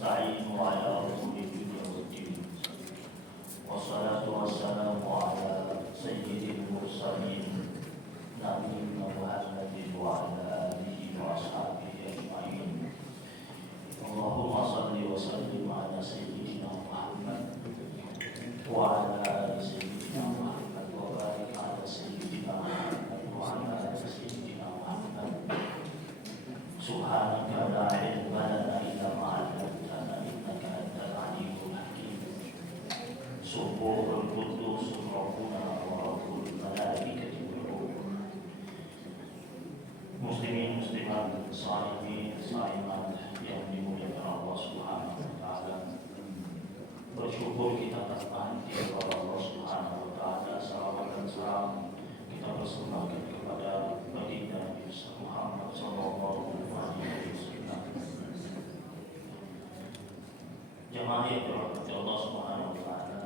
نستعين على أمور الدنيا والدين والصلاة والسلام على سيد المرسلين نبينا محمد وعلى آله وأصحابه أجمعين. اللهم صل وسلم على سيدنا محمد وعلى آل سيدنا محمد وبارك على سيدنا محمد وعلى آل سيدنا محمد. سبحانك لا علم لنا إلا ما علمتنا إنك أنت العليم الحكيم. سبوح القدوس ربنا ورب الملائكة والروح. Muslimin muslimat, sa'imin sa'imat yang dimuliakan Allah Subhanahu wa taala. Bersyukur kita atas kehadiran Allah Subhanahu wa taala. Salawat dan salam kita persembahkan kepada baginda Nabi Muhammad sallallahu alaihi wasallam. Jemaah yang dirahmati Allah Subhanahu wa taala.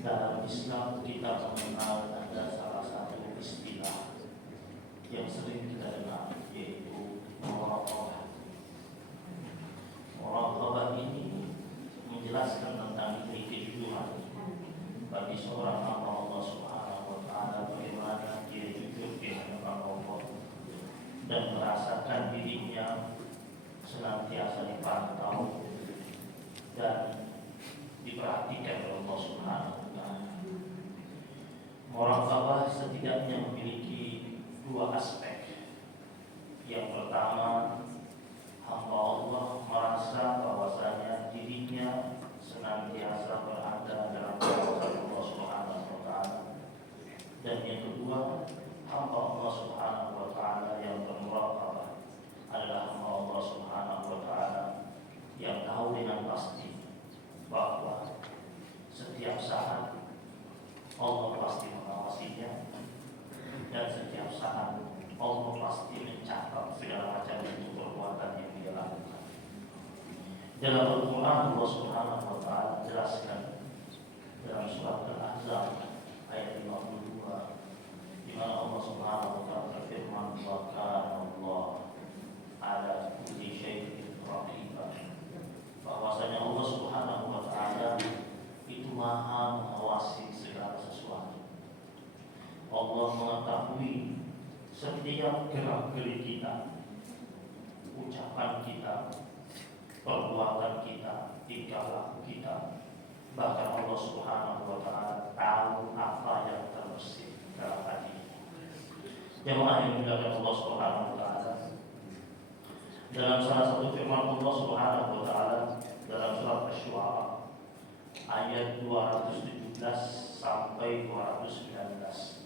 Dalam Islam kita mengenal ada salah satu istilah yang sering kita dengar, yaitu muraqabah. Muraqabah ini menjelaskan tentang kejujuran bagi seorang hamba Allah Subhanahu wa taala, bagaimana dia jujur di hadapan Allah dan merasakan dirinya senantiasa dipantau dan diperhatikan oleh Allah Subhanahu wa taala. Muraqabah setidaknya memiliki dua aspek. Yang pertama, hamba Allah merasa bahwasanya dirinya senantiasa berada dalam kawasan Allah Subhanahu wa taala. Dan yang kedua, hamba Allah Subhanahu wa taala yang bermuraqabah adalah hamba Allah Subhanahu wa taala yang tahu dengan pasti bahwa setiap saat Allah pasti mengawasinya, dan setiap saat Allah pasti mencatat segala macam bentuk perbuatan yang dia lakukan. Dalam Al-Quran Allah Subhanahu wa taala jelaskan dalam surat Al-Ahzab ayat 52, di mana Allah Subhanahu wa taala berfirman, "Wa kana Allah ala kulli syai'in raqiba." Bahwasanya Allah Subhanahu wa taala itu Maha mengawasi segala sesuatu. Allah mengetahui setiap gerak-gerik kita, ucapan kita, perbuatan kita, tingkah laku kita. Bahkan Allah Subhanahu wa taala tahu apa yang terbesit dalam hati. Jemaah yang dimuliakan Allah Subhanahu wa taala, dalam salah satu firman Allah Subhanahu wa taala dalam surat Asy-Syu'ara ayat 217 sampai 219.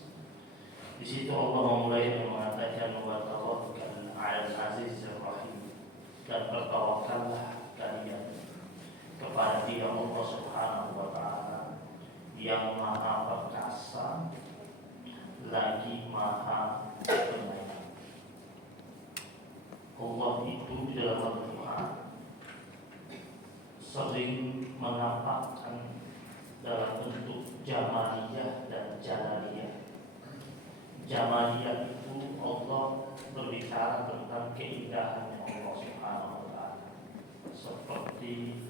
Di situ Allah memulai dengan mengatakan, wa tawakkal 'alal 'azizir rahim, dan bertawakkallah kalian kepada Dia Allah Subhanahu wa taala yang Maha perkasa lagi Maha penyayang. Allah itu di dalam Al-Quran sering menampakkan dalam bentuk jamaliyah dan jalaliyah. Jamaliyah itu Allah berbicara tentang keindahannya Allah Subhanahu wa taala, seperti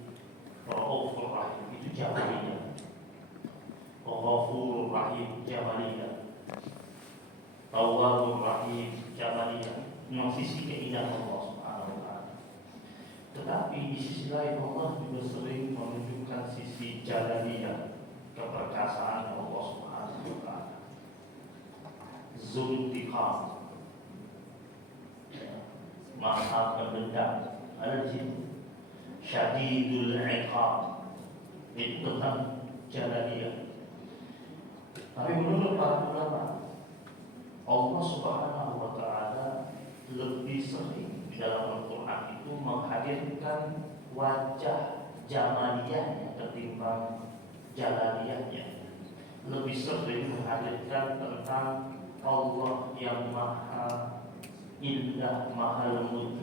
Raufur Rahim, itu jamaliyah. Ghafurur Rahim, jamaliyah. Tawwabur Rahim, jamaliyah. Memang sisi keindahan Allah Subhanahu wa taala. Tetapi di sisi lain Allah juga sering menunjukkan sisi jalaliyah, keperkasaan Allah Subhanahu wa taala. Zultiqam, Maha pendendam, ada di situ. Syadidul Iqab, itu tentang jalaniyah. Tapi menurut para ulama, Allah Subhanahu wa taala lebih sering di dalam Al-Quran itu menghadirkan wajah jamaliyahnya ketimbang jalaliyahnya. Lebih sering menghadirkan tentang Allah yang Maha Indah, Maha Lembut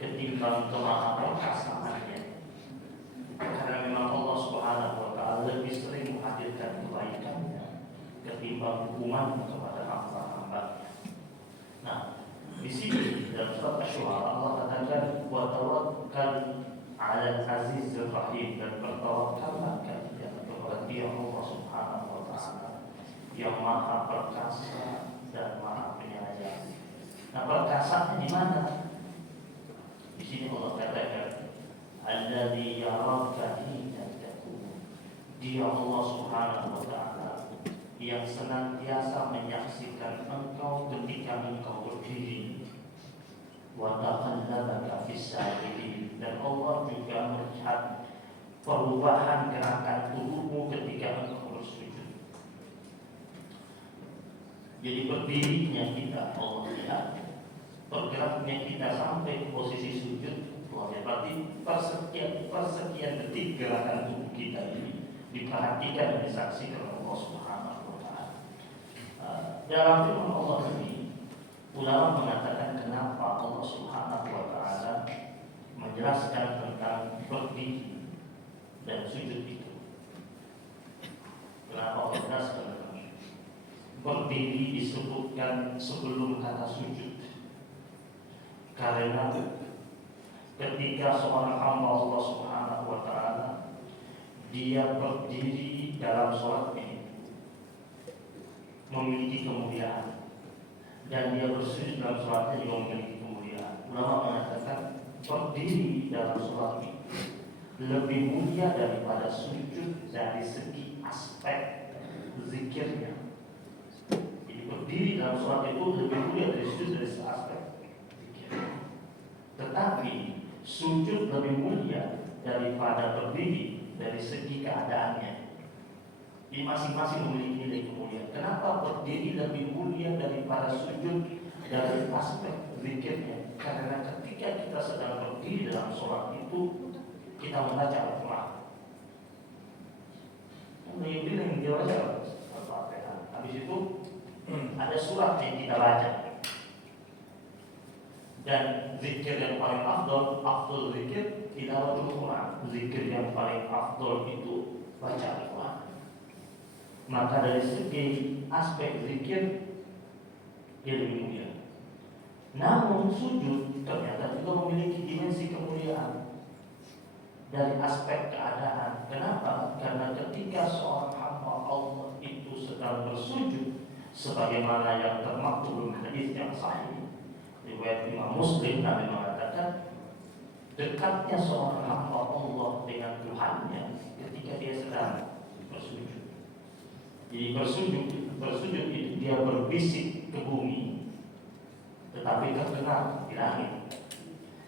ketimbang kemaha perkasaannya. Karena memang Allah Subhanahu wa taala lebih sering menghadirkan kebaikannya ketimbang hukuman kepada hamba-hamba. Nah, di sini dalam surat Asy-Syu'ara Allah katakan, wa tawakkal 'alal azizir rahim, dan bertawakallah kalian kepada Dia Allah Subhanahu wa taala yang Maha Perkasa dan Maha Penyayang. Nah, perkasanya di mana? Di sini Allah katakan, alladzi yaraka hina taqum. Dia Allah Subhanahu wa taala yang senantiasa menyaksikan engkau ketika engkau berdiri. Wa taqallabaka fis sajidin, dan Allah juga melihat perubahan gerakan tubuhmu ketika engkau bersujud. Jadi berdirinya kita Allah lihat, bergeraknya kita sampai ke posisi sujud, berarti persekian detik gerakan tubuh kita ini diperhatikan dan disaksikan Allah Subhanahu wa taala. Dalam firman Allah ini, ulama mengatakan kenapa Allah Subhanahu wa taala menjelaskan tentang berdiri dan sujud itu. Kenapa Allah menjelaskan tentang berdiri disebutkan sebelum kata sujud? Karena ketika seorang hamba Allah Subhanahu wa taala dia berdiri dalam sholatnya memiliki kemuliaan, dan dia bersujud dalam sholatnya juga memiliki kemuliaan. Ulama mengatakan berdiri dalam sholat ini lebih mulia daripada sujud dari segi aspek zikirnya. Jadi berdiri dalam sholat itu lebih mulia dari sujud dari segi aspek zikirnya. Tetapi sujud lebih mulia daripada berdiri dari segi keadaannya. Di masing-masing memiliki nilai kemuliaan. Kenapa berdiri lebih mulia daripada sujud dari aspek zikirnya? Karena ketika kita sedang berdiri dalam sholat itu, kita membaca Al-Quran. Yang dia baca Al-Fatihah. Habis itu ada surat yang kita baca. Dan zikir yang paling afdol zikir tilawatul Quran. Zikir yang paling afdol itu baca Al-Quran. Maka dari segi aspek zikir dia lebih mulia. Namun sujud ternyata juga memiliki dimensi kemuliaan dari aspek keadaan. Kenapa? Karena ketika seorang hamba Allah itu sedang bersujud, sebagaimana yang termaktub dalam hadis yang sahih riwayat Imam Muslim, Nabi mengatakan dekatnya seorang hamba Allah dengan Tuhannya ketika dia sedang bersujud. Jadi bersujud itu dia berbisik ke bumi, tetapi terdengar di langit.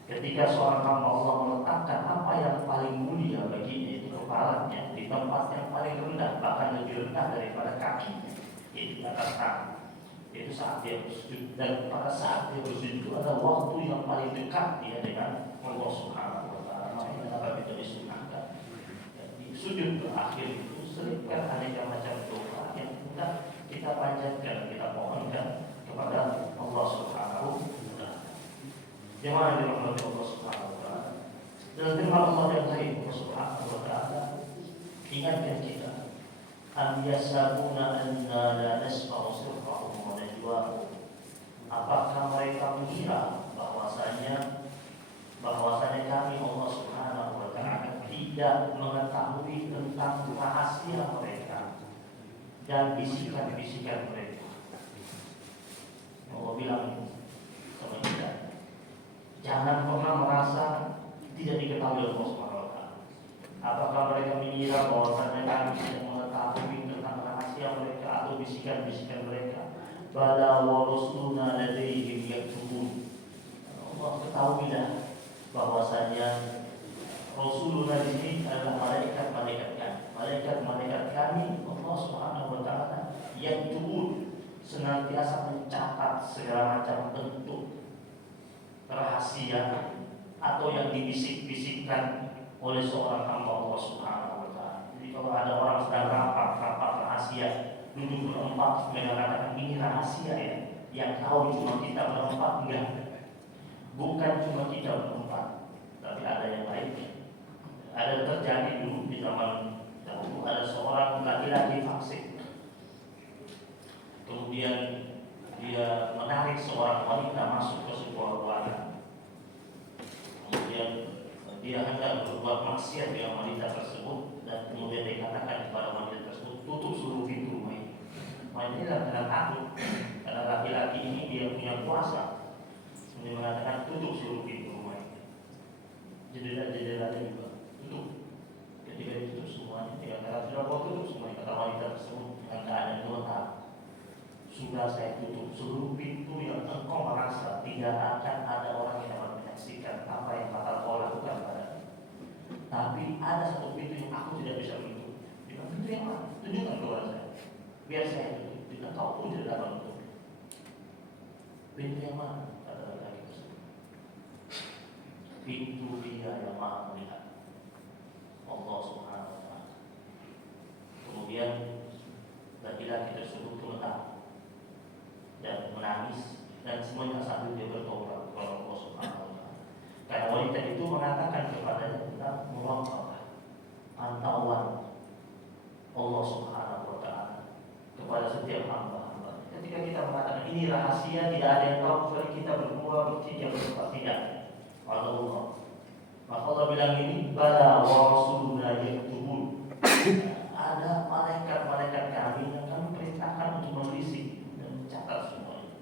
Ketika seorang hamba Allah meletakkan apa yang paling mulia baginya, itu kepalanya, di tempat yang paling rendah, bahkan lebih rendah daripada kakinya, itu di atas tanah. Itu saat dia bersujud. Dan pada saat dia bersujud itu ada waktu yang paling dekat dia dengan Allah Subhanahu wa taala. Makanya kita disunahkan. Jadi sujud terakhir itu selipkan aneka macam doa yang hendak kita panjatkan, kita mohonkan kepada Allah Subhanahu wa taala. Jemaah yang dirahmati Allah Subhanahu wa taala. Dan firman Allah yang lain, Allah Subhanahu wa taala ingatkan kita, am yasabuna anna la nasma'u sirrahum wa najwahum. Apakah mereka mengira bahwasanya kami Allah Subhanahu wa taala tidak mengetahui tentang rahasia mereka dan bisikan-bisikan mereka. Allah bilang sama kita, jangan pernah merasa tidak diketahui oleh Allah Subhanahu wa taala. Apakah mereka mengira bahwasanya kami tidak mengetahui tentang rahasia mereka atau bisikan-bisikan mereka? Bala wa rusuluna ladaihim yaktubun. Allah ketahuilah bahwasanya Rasulullah di sini adalah malaikat-malaikat kami. Malaikat-malaikat kami Allah Subhanahu wa taala yang turun senantiasa mencatat segala macam bentuk rahasia atau yang dibisik-bisikkan oleh seorang hamba Allah Subhanahu wa taala. Jadi kalau ada orang sedang rapat rahasia, duduk berempat, mengatakan ini rahasia ya, yang tahu cuma kita berempat, enggak. Bukan cuma kita berempat, tapi ada yang lainnya. Ada terjadi dulu di zaman dahulu, ada seorang laki-laki fasik. Kemudian dia menarik seorang wanita masuk ke sebuah ruangan. maksiat dengan wanita tersebut dan kemudian dikatakan kepada wanita tersebut tutup seluruh pintu rumah ini. Wanita karena takut karena laki-laki ini dia punya kuasa, kemudian mengatakan tutup seluruh pintu rumah ini, jendela-jendelanya juga tutup. Ketika ditutup semuanya, dia kata sudah kau tutup semuanya, kata wanita tersebut dengan keadaan gemetar. Sudah saya tutup seluruh pintu yang engkau merasa tidak akan ada orang yang dapat menyaksikan apa yang bakal kau lakukan padanya. Tapi ada satu pintu yang aku tidak bisa menutup. Pintu yang mana? Tunjukkan kepada saya. Biar saya tutup. Tidak kau pun tidak dapat menutup. Pintu yang mana? Kata laki-laki tersebut. Pintu Dia yang Maha Melihat, Allah Subhanahu wa Ta'ala. Kemudian laki-laki tersebut gemetar dan menangis, dan semuanya sambil dia bertobat kepada Allah Subhanahu wa Ta'ala. Karena wanita itu mengatakan kepadanya tentang muraqabah, pantauan Allah Subhanahu wa Ta'ala kepada setiap hamba-hamba. Ketika kita mengatakan ini rahasia, tidak ada yang tahu kecuali kita berdua, bertiga, berempat, tidak. Allah. Maka Allah bilang ini bala wa rasuluna yaktubun. Ada malaikat-malaikat kami yang kami perintahkan untuk menulis dan mencatat semuanya.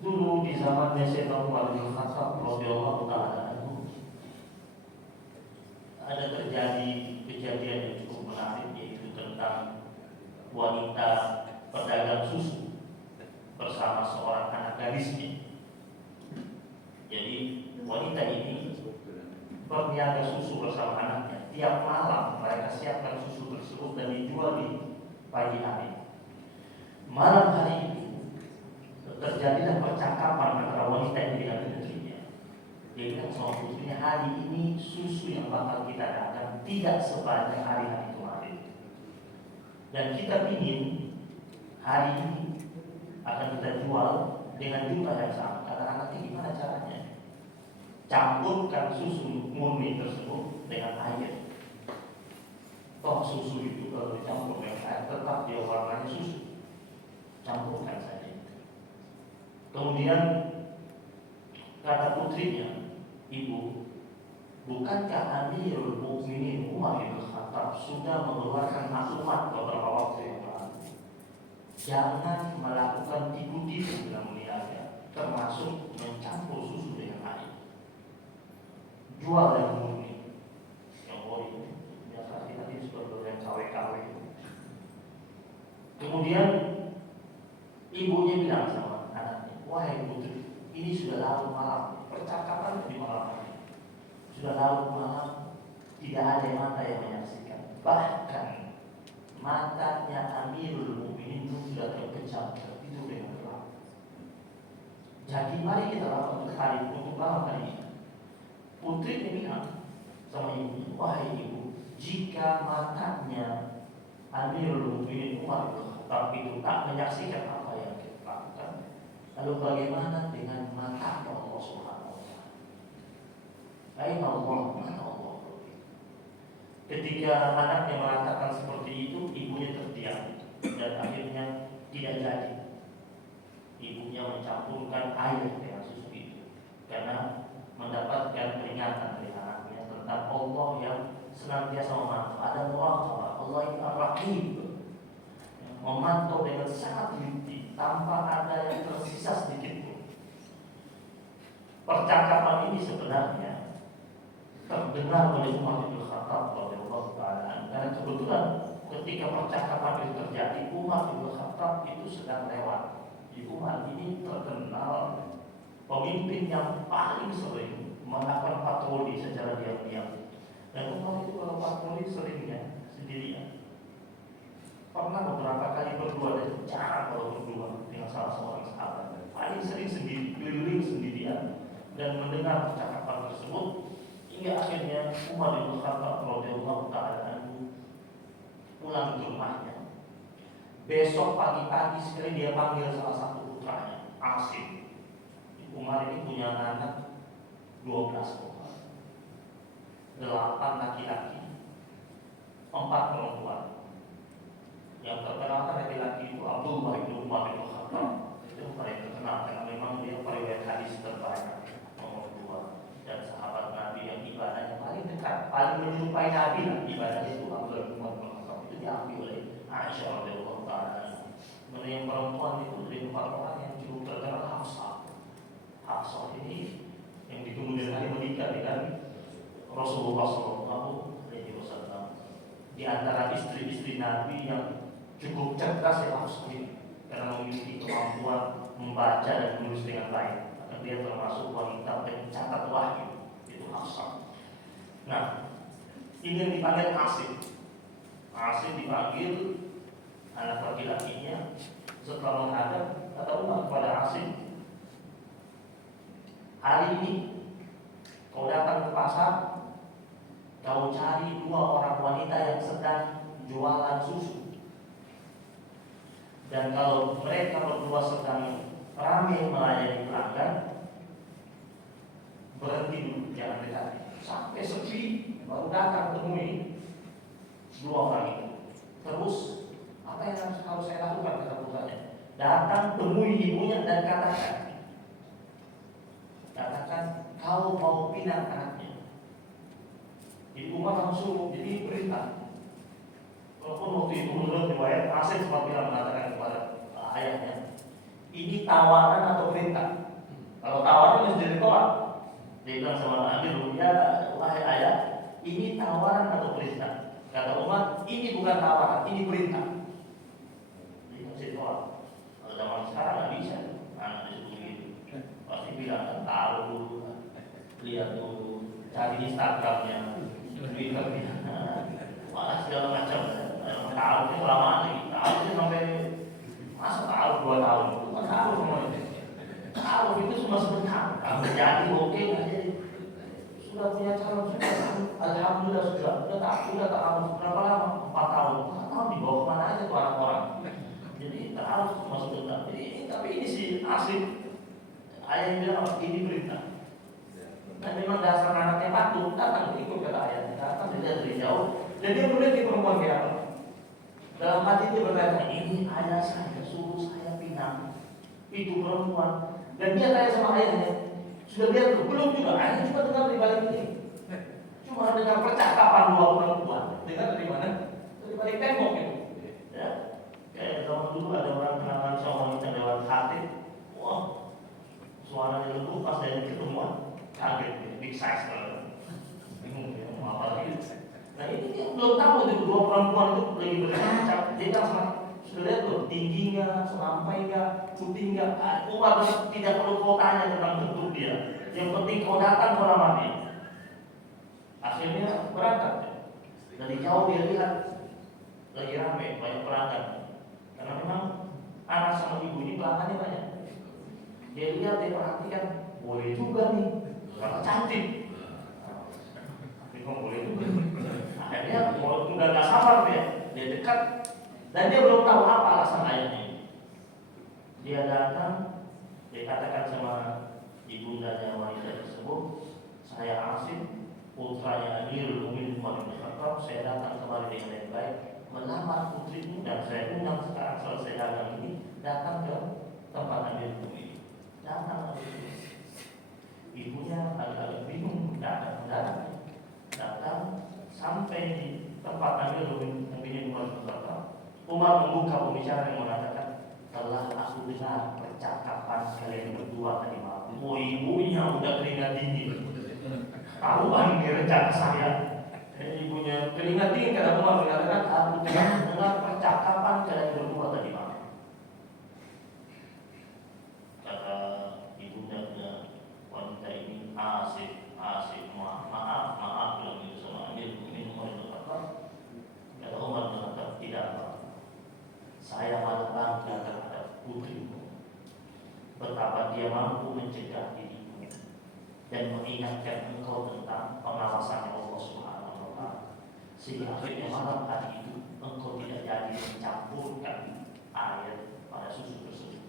Dulu di zamannya Sayyidina Umar bin Khattab radhiyallahu taala anhu, ada terjadi kejadian yang cukup menarik, yaitu tentang wanita pedagang susu bersama seorang anak gadisnya. Jadi wanita ini berniaga susu bersama anaknya. Tiap malam mereka siapkan susu tersebut dan dijual di pagi hari. Malam hari itu terjadilah percakapan antara wanita ini dengan putrinya. Dia bilang sama putrinya, hari ini susu yang bakal kita dagang tidak sebanyak hari-hari kemarin. Dan kita ingin hari ini akan kita jual dengan jumlah yang sama. Kata anaknya, gimana caranya? Campurkan susu murni tersebut dengan air. Toh susu itu kalau dicampur dengan air tetap dia warnanya susu. Campurkan saja. Kemudian kata putrinya, ibu, bukankah Amirul Mukminin Umar bin Khattab sudah mengeluarkan maklumat beberapa waktu yang lalu? Jangan melakukan tipu-tipu dalam meniaga, termasuk mencampur susu dengan air. Jual yang murni, yang ori. Biasa kita disebut yang KW-KW. Kemudian ibunya bilang sama anaknya, wahai putri, ini sudah larut malam. Percakapan di malam hari. Sudah larut malam, tidak ada mata yang menyaksikan. Bahkan matanya Amirul Mukminin sudah terpecah, tertidur dengan gelap. Jadi mari kita lakukan hari untuk malam hari ini. Putri bilang sama ibu, wahai ibu, jika matanya Amirul Mukminin Umar bin Khattab itu tak menyaksikan apa yang kita lakukan, lalu bagaimana dengan mata Allah Subhanahu wa Ta'ala? Aina Allah, mana Allah? Ketika anaknya mengatakan seperti itu, ibunya terdiam dan akhirnya tidak jadi. Ibunya mencampurkan air dengan susu itu karena mendapatkan peringatan dari anaknya tentang Allah yang senantiasa memantau. Ada muraqabah, Allah yang Ar-Raqib, memantau dengan sangat teliti tanpa ada yang tersisa sedikit pun. Percakapan ini sebenarnya terdengar oleh Umar bin Khattab radhiyallahu taala, karena kebetulan ketika percakapan itu terjadi, Umar bin Khattab itu sedang lewat. Di Umar ini terkenal pemimpin yang paling sering melakukan patroli secara diam-diam. Dan Umar itu kalau patroli seringnya sendirian. Pernah beberapa kali berdua, dan jarang kalau berdua dengan salah seorang sahabat. Paling sering sendiri, keliling sendirian dan mendengar percakapan tersebut hingga akhirnya Umar bin Khattab radhiyallahu taala pulang ke rumahnya. Besok pagi-pagi sekali dia panggil salah satu putranya, Asim. Umar ini punya anak 12 orang, 8 laki-laki, 4 perempuan. Yang terkenal laki-laki itu Abdullah bin Umar bin Khattab. Itu paling terkenal karena memang dia periwayat hadis terbanyak, nomor 2, dan sahabat Nabi yang ibadahnya paling dekat menyerupai Nabi lah ibadahnya itu. Abdul Umar bin Khattab itu diambil oleh Aisyah radhiyallahu taala. Yang perempuan itu dari 4 orang yang cukup terkenal Hafsah. Hafsah ini yang di kemudian hari menikah dengan Rasulullah SAW. Di antara istri-istri Nabi yang cukup cerdas ya Hafsah ini, karena memiliki kemampuan membaca dan menulis dengan baik. Maka dia termasuk wanita pencatat wahyu, itu Hafsah. Nah, ini yang dipanggil Asim. Asim dipanggil anak laki-lakinya. Setelah menghadap, kata Umar kepada Asim, hari ini kau datang ke pasar, kau cari 2 orang wanita yang sedang jualan susu. Dan kalau mereka berdua sedang ramai melayani pelanggan, berhenti dulu, jangan dekat. Sampai sepi, baru datang temui 2 orang itu. Terus, apa yang harus saya lakukan, kata putranya? Datang temui ibunya dan katakan, kau mau pinang anaknya. Jadi Umar langsung jadi perintah. Walaupun waktu itu menurut riwayat Asim sempat bilang mengatakan kepada ayahnya, ini tawaran atau perintah? Kalau tawaran mesti ditolak. Dia bilang sama Amir, ya wahai ayah, ini tawaran atau perintah? Kata Umar, ini bukan tawaran, ini perintah. Jadi mesti ditolak. Kalau zaman sekarang nggak bisa, anak disuruh gitu. Pasti bilang, taruh dulu, lihat dulu, cari Instagramnya, Twitternya, malah segala macam. Tahu itu lama lagi, tahu itu sampai masa tahu 2 tahun, bukan tahu semuanya. Tahu itu cuma sebentar, kalau jadi oke nggak jadi. Sudah punya calon sudah, alhamdulillah sudah tak tahu berapa lama, 4 tahun, 4 tahun dibawa kemana aja tuh orang-orang. Jadi tahu cuma sebentar. Jadi tapi ini sih asik. Ayah bilang ini perintah. Dan memang dasar anaknya patuh, datang ikut kata ayahnya, datang dari jauh. Dan dia melihat di perempuan kayak apa. Dalam hati dia bertanya, ini ayah saya suruh saya pinang, itu perempuan. Dan dia tanya sama ayahnya, sudah lihat belum juga? Ayahnya cuma dengar di balik ini, cuma dengar percakapan 2 perempuan. Dengar dari mana? Dari balik tembok itu. Ya, kayak zaman dulu ada orang kenalan sama wanita lewat hati, wah, suaranya lembut pas dari ketemuan, kaget, big size kalau bingung dia mau apa lagi. Nah ini dia belum tahu itu 2 perempuan itu lagi bercakap. Dia kan sudah lihat tuh tingginya, selampainya, putihnya. Umar tidak perlu kau tanya tentang bentuk dia. Yang penting kau datang ke rumah dia. Akhirnya berangkat. Dari jauh dia lihat lagi ramai, banyak pelanggan. Karena memang anak sama ibu ini pelanggannya banyak. Dia lihat, dia perhatikan, boleh juga nih, karena cantik. Dia boleh juga. Akhirnya walaupun gak sabar dia dekat dan dia belum tahu apa alasan ayahnya. Dia datang, dia katakan sama ibundanya wanita tersebut, saya Asim, putranya Amirul Mukminin Umar bin Khattab, saya datang kembali dengan yang baik, melamar putrimu dan saya undang sekarang selesai dagang ini datang ke tempat Amirul Mukminin. Datang ibunya agak bingung, datang sampai di tempat Amirul Mukminin Umar bin Khattab. Umar membuka pembicaraan yang mengatakan, telah aku dengar percakapan kalian berdua tadi malam. Ibunya udah keringat dingin. Tahu ini rencana saya. Ibunya keringat dingin karena Umar mengatakan, aku telah dengar percakapan kalian berdua tadi malam. Kata ibunya wanita ini, Asim, maaf bilang itu sama Amirul Mukminin Umar bin Khattab. Kata Umar bin Khattab, tidak apa. Saya malah bangga terhadap putrimu, betapa dia mampu mencegah dirimu dan mengingatkan engkau tentang pengawasannya Allah Subhanahu wa Ta'ala, sehingga akhirnya malam hari itu engkau tidak jadi mencampurkan air pada susu tersebut.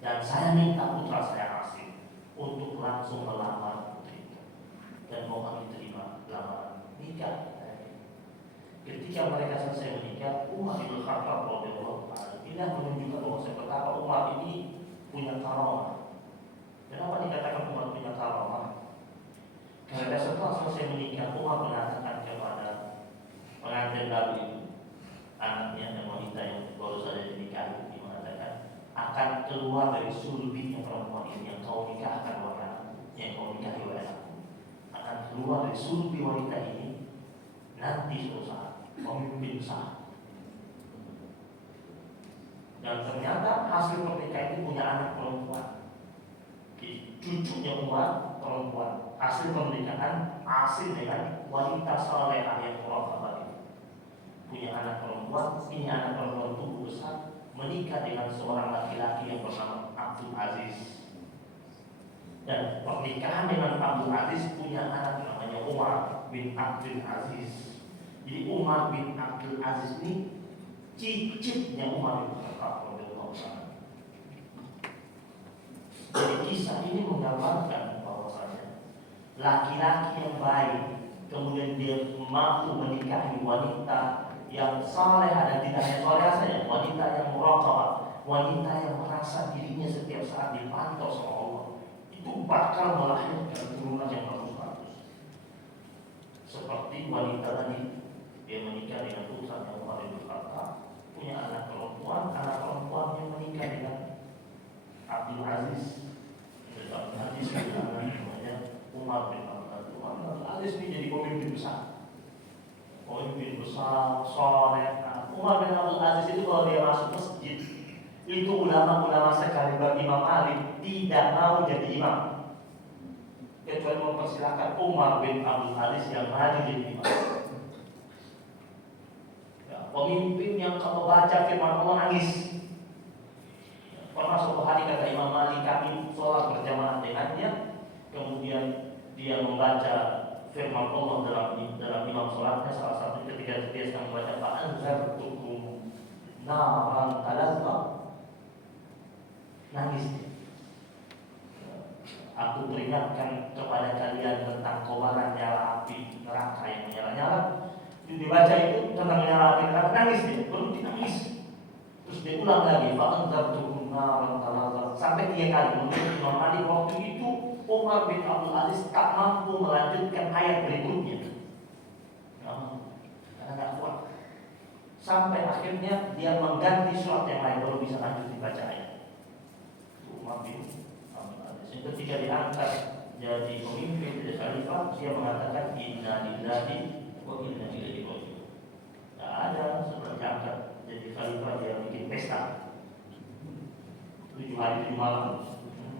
Dan saya minta putra saya Asim untuk langsung melamar putrimu dan mohon diterima lamaran nikah. Ketika mereka selesai menikah, Umar bin Khattab radhiyallahu anhu tidak menunjukkan bahwa betapa Umar ini punya karamah. Kenapa dikatakan Umar punya karamah? Karena setelah selesai menikah, Umar mengatakan kepada keluar dari sulbinya perempuan ini yang kau nikahkan wahai anakku, yang kau nikahi wahai anakku, akan keluar dari sulbi wanita ini nanti suatu saat pemimpin besar. Dan ternyata hasil pernikahan itu punya anak perempuan. Cucunya Umar perempuan. Hasil pernikahan hasil dengan wanita salehah yang muraqabah itu. Punya anak perempuan. Ini anak perempuan tumbuh besar, menikah dengan seorang laki-laki yang bernama Abdul Aziz. Dan pernikahan dengan Abdul Aziz punya anak namanya Umar bin Abdul Aziz. Jadi Umar bin Abdul Aziz ini cicitnya Umar bin Khattab. Jadi kisah ini menggambarkan bahwasanya laki-laki yang baik kemudian dia mampu menikahi wanita yang saleh dan tidak hanya saleh saja, wanita yang muraqabah, wanita yang merasa dirinya setiap saat dipantau sama Allah, itu bakal melahirkan keturunan yang bagus-bagus. Seperti wanita tadi, dia menikah dengan putranya Umar bin Khattab, punya anak perempuan yang menikah dengan Abdul Aziz. Abdul Aziz itu namanya Umar bin Khattab. Abdul Aziz ini jadi pemimpin besar, soleh. Umar bin Abdul Aziz itu kalau dia masuk masjid, itu ulama-ulama sekali bagi Imam Malik tidak mau jadi imam, kecuali mempersilahkan Umar bin Abdul Aziz yang maju jadi imam. Pemimpin yang kalau baca firman Allah nangis. Pernah suatu hari kata Imam Malik, kami sholat berjamaah dengannya, kemudian dia membaca firman Allah dalam imam sholatnya. Salah satu ketika dia sedang membaca fa'anzartukum naran talazza, nangis. Aku peringatkan kepada kalian tentang kobaran nyala api neraka yang menyala-nyala. Dibaca itu tentang menyala api neraka, nangis dia, berhenti nangis. Terus dia ulang lagi fa'anzartukum sampai 3 kali. Menurut Imam Malik waktu itu Umar bin Abdul Aziz tak mampu melanjutkan ayat berikutnya, karena tak kuat. Sampai akhirnya dia mengganti surat yang lain baru bisa lanjut dibaca ayat. Umar bin Abdul Aziz ketika diangkat jadi pemimpin, jadi khalifah, dia mengatakan inna lillahi wa inna ilaihi raji'un. Tak ada setelah diangkat jadi khalifah dia bikin pesta 7 hari 7 malam.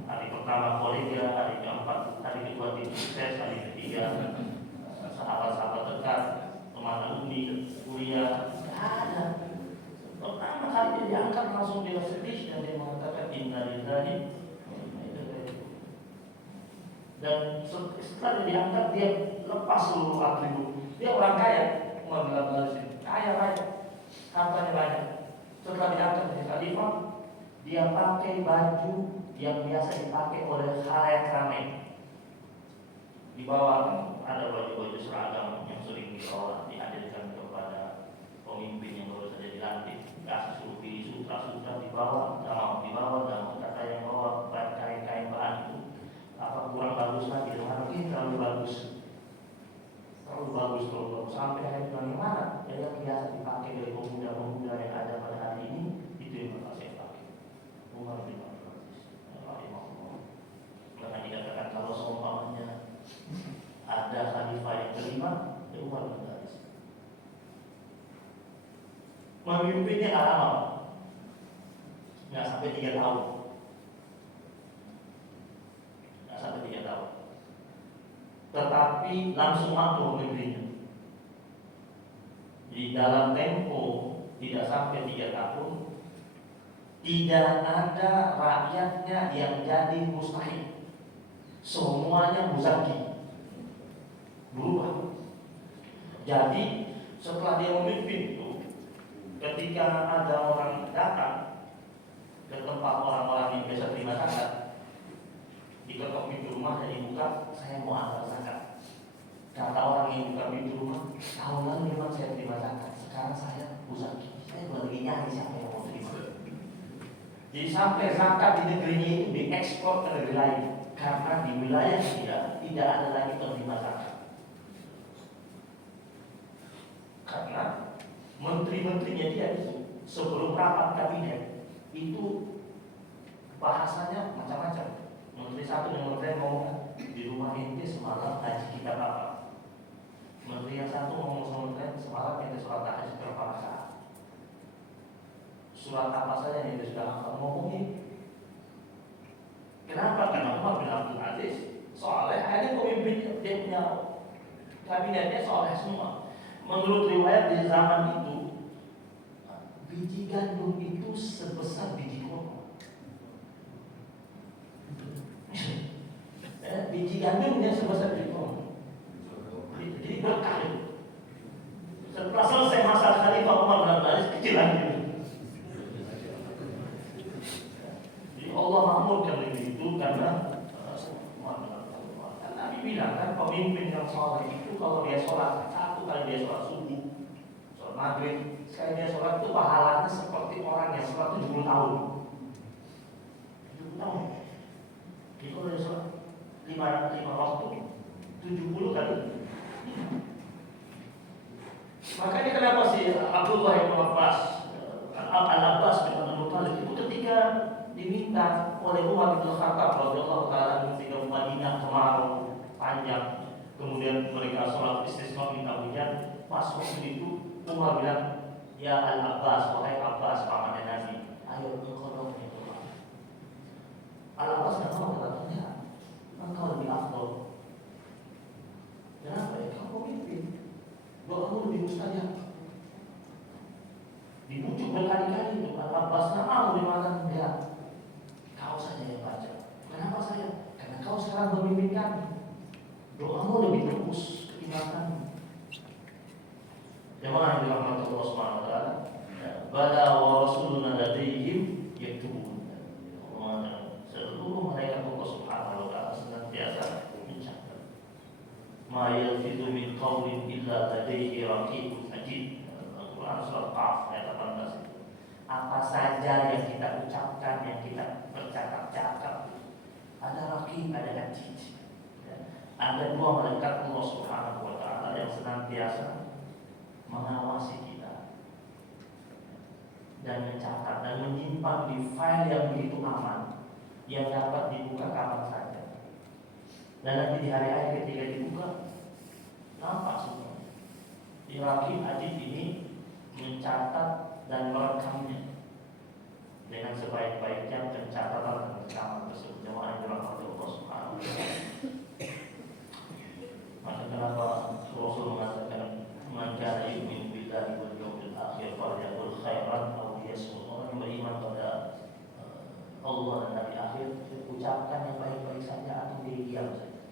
Hari pertama kolega, hari keempat, hari kedua tim sukses, hari ketiga sahabat-sahabat dekat, teman alumni, kuliah. Ada. Pertama kali dia diangkat langsung dia sedih dan dia mengatakan innalillahi wa inna ilaihi raji'un. Dan setelah dia diangkat dia lepas seluruh atribut. Dia orang kaya, Umar bin Abdul Aziz, kaya raya, hartanya banyak. Setelah diangkat menjadi khalifah, dia pakai baju yang biasa dipakai oleh khalayak ramai. Di bawah ada baju-baju seragam yang sering dibawa dihadirkan kepada pemimpin yang baru saja dilantik. Kasih suruh pilih sutra-sutra dibawa, dalam kata yang bawa kain-kain bahan itu apa kurang bagus lagi, dengan ini terlalu bagus, sampai hari bilang mana yang biasa dipakai dari pemuda-pemuda yang ada pada hari ini, itu yang bakal saya pakai. Umar bin Abdul Aziz, bahkan dikatakan kalau seumpamanya ada khalifah yang kelima, ya Umar bin Abdul Aziz. Memimpinnya nggak lama, nggak sampai 3 tahun, tetapi langsung mampu memimpinnya. Di dalam tempo tidak sampai 3 tahun, tidak ada rakyatnya yang jadi mustahik, semuanya muzaki, berubah. Jadi setelah dia memimpin itu, ketika ada orang datang ke tempat orang-orang yang biasa terima zakat, diketok pintu rumah dan dibuka, saya mau antar zakat. Kata orang yang buka pintu rumah, tahun lalu memang saya terima zakat, sekarang saya muzaki, saya lagi nyari siapa yang mau terima. Jadi sampai zakat di negerinya itu diekspor ke negeri lain, karena di wilayah dia tidak ada lagi penerima zakat. Karena menteri-menterinya dia itu sebelum rapat kabinet itu bahasanya macam-macam. Menteri satu dengan menteri ngomong, di rumah inti semalam haji kita apa? Menteri yang satu ngomong sama menteri, semalam kita sholat tahajud berapa rakaat? Surat apa saja yang dia sudah hafal ngomongin. Kenapa? Karena Umar bin Abdul Aziz soalnya ada pemimpin, dia punya kabinetnya soalnya semua. Menurut riwayat di zaman itu, biji gandum itu sebesar biji kurma. Biji gandumnya sebesar biji kurma. Jadi berkah. Setelah selesai masa Khalifah Umar bin Abdul Aziz, kecil lagi. Jadi Allah makmurkan itu karena Nabi bilang kan pemimpin yang sholat itu kalau dia sholat satu kali dia sholat subuh, sholat maghrib, sekali dia sholat itu pahalanya seperti orang yang sholat 70 tahun. 70 tahun. Jadi kalau dia sholat 5 waktu 70 kali. Makanya kenapa sih Abdullah bin Abbas, Al-Abbas bin Abdul Muttalib itu ketika diminta oleh Umar bin Khattab radhiyallahu taala ketika Madinah kemarau panjang, kemudian mereka sholat istisqa minta hujan, pas waktu itu Umar bilang, ya Al-Abbas, wahai Abbas, pamannya Nabi, ayo engkau dong yang doa. Al-Abbas nggak mau katanya, engkau lebih afdal. Kenapa ya? Kamu pemimpin, doamu lebih mustajab. Dibujuk berkali-kali itu Al-Abbas nggak mau dimana dia. Kau saja yang baca. Kenapa saya? Karena kau sekarang memimpin kami. Doamu lebih tembus ketimbang kami. Jemaah yang dirahmati Allah Subhanahu wa taala. Bala wa rasuluna ladaihim yaktubun. Seluruh malaikat Allah Subhanahu wa taala senantiasa mencatat. Ma yalfizu min qawlin illa ladaihi raqibun atid. Al-Qur'an surah Qaf ayat 18. Apa saja yang kita ucapkan, yang kita bercakap-cakap, ada raqib, ada atid. Ada dua malaikat Allah Subhanahu wa taala yang senantiasa mengawasi kita dan mencatat dan menyimpan di file yang begitu aman yang dapat dibuka kapan saja. Dan nanti di hari akhir ketika dibuka nampak semua. Raqib atid ini mencatat dan merekamnya dengan sebaik-baiknya pencatatan dan rekaman tersebut. Jemaah yang dirahmati Allah Subhanahu wa taala. Maka kenapa Rasul mengatakan man kana yu'minu billahi wal yawmil akhir falyaqul khairan aw liyasmut. Orang yang beriman pada Allah dan hari akhir, ucapkan yang baik-baik saja atau dia diam saja.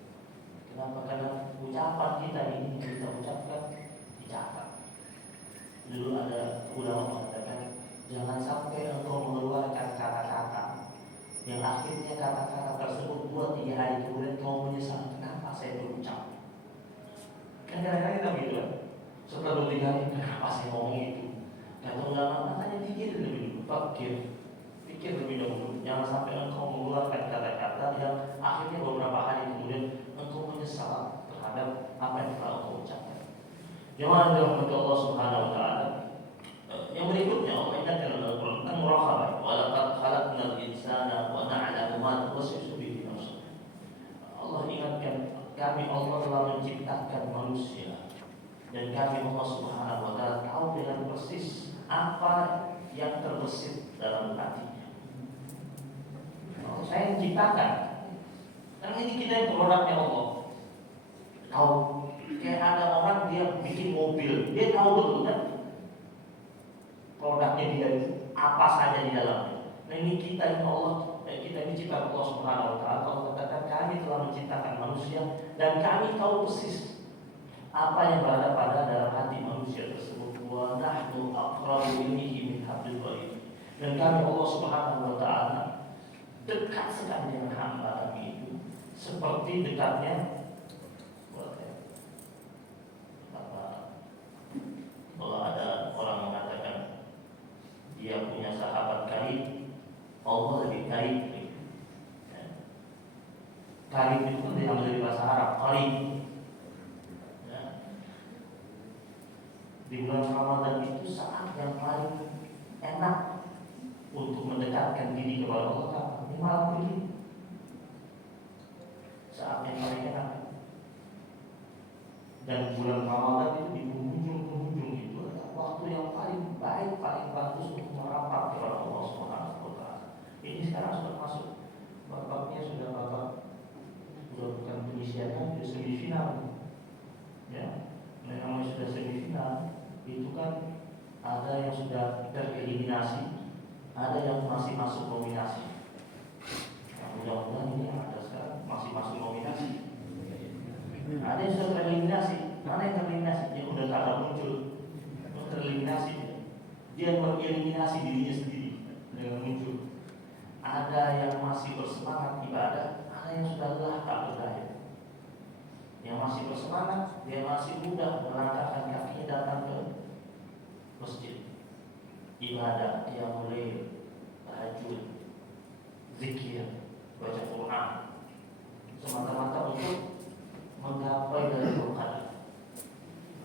Kenapa? Karena ucapan kita ini kita ucapkan dicatat. Dulu ada ulama mengatakan jangan sampai engkau mengeluarkan kata-kata yang akhirnya kata-kata tersebut 2-3 hari kemudian kau menyesal. Kenapa saya berucap? Kan kadang-kadang kita begitu kan. Setelah 2-3 hari, kenapa saya ngomong itu? Kata ulama, makanya pikir lebih dulu, pikir lebih dahulu. Jangan sampai engkau mengeluarkan kata-kata yang akhirnya beberapa hari kemudian engkau menyesal terhadap apa yang telah engkau ucapkan. Jemaah dirahmati Allah Subhanahu wa taala. Yang berikutnya Allah ingatkan dalam Al-Qur'an tentang muraqabah. Wa laqad khalaqnal insana wa na'lamu ma tuwaswisu bihi nafsuhu. Allah ingatkan kami Allah telah menciptakan manusia dan kami Allah Subhanahu wa taala tahu dengan persis apa yang terbesit dalam hatinya. Saya menciptakan. Karena ini kita yang produknya Allah. Tahu. Kayak ada orang dia bikin mobil, dia tahu betul kan produknya dia apa saja di dalamnya. Nah ini kita ini Allah, kita ini ciptaan Allah Subhanahu wa taala. Allah katakan kami telah menciptakan manusia dan kami tahu persis apa yang berada pada dalam hati manusia tersebut. Wa nahnu aqrabu ilaihi min hablil warid. Dan kami Allah Subhanahu wa taala dekat sekali dengan hamba kami itu seperti dekatnya kalau ada orang mengatakan dia punya sahabat karib, Allah lebih karib. Karib itu kan diambil dari bahasa Arab, karib. Di bulan Ramadan itu saat yang paling enak untuk mendekatkan diri kepada Allah. ini malam begini saatnya paling enak. Dan bulan Ramadan itu di penghujung itu adalah waktu yang paling baik, paling bagus untuk merapat kepada Allah Subhanahu wa Ta'ala. Ini sekarang sudah masuk babaknya, sudah bukan penyisian, sudah semifinal. Ya, memang sudah semifinal. Itu kan ada yang sudah tereliminasi, ada yang masih masuk nominasi. Nah, mudah-mudahan ini yang ada sekarang masih masuk nominasi. Ada yang sudah tereliminasi. Mana yang tereliminasi? Yang sudah tak ada muncul. Yang tereliminasi dia mengeliminasi dirinya sendiri dengan muncul. Ada yang masih bersemangat ibadah, ada yang sudah lelah tak berdaya. Yang masih bersemangat, dia masih mudah melangkahkan kakinya datang ke masjid, ibadah, qiyamul lail, tahajud, zikir, baca Quran, semata-mata untuk menggapai dari Qadar.